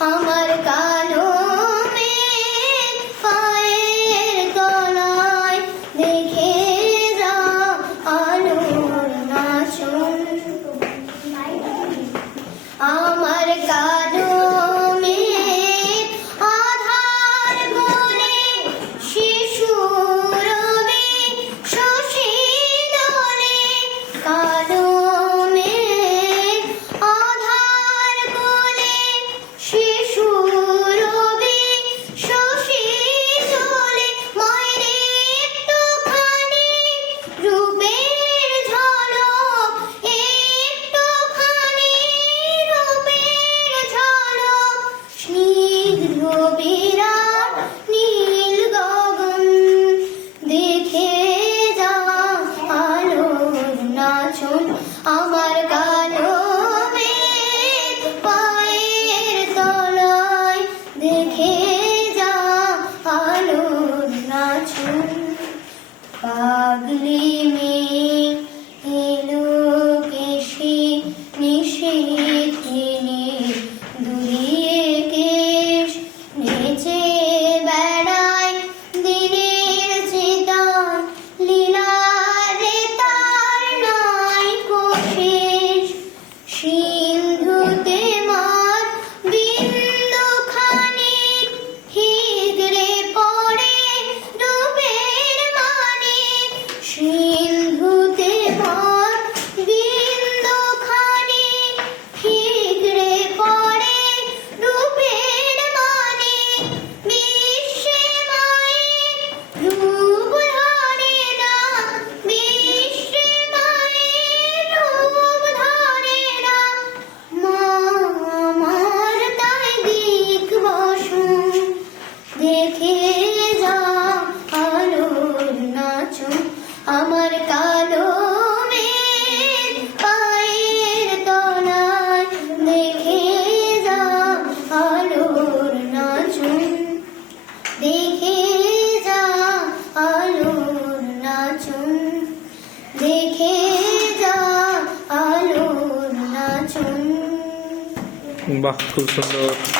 আমার কাজ lovely আমার কালো পায়ের দেখে যা আলোর নাচন। দেখে যা আলোর দেখে যা আলোর বাহ, খুব সুন্দর।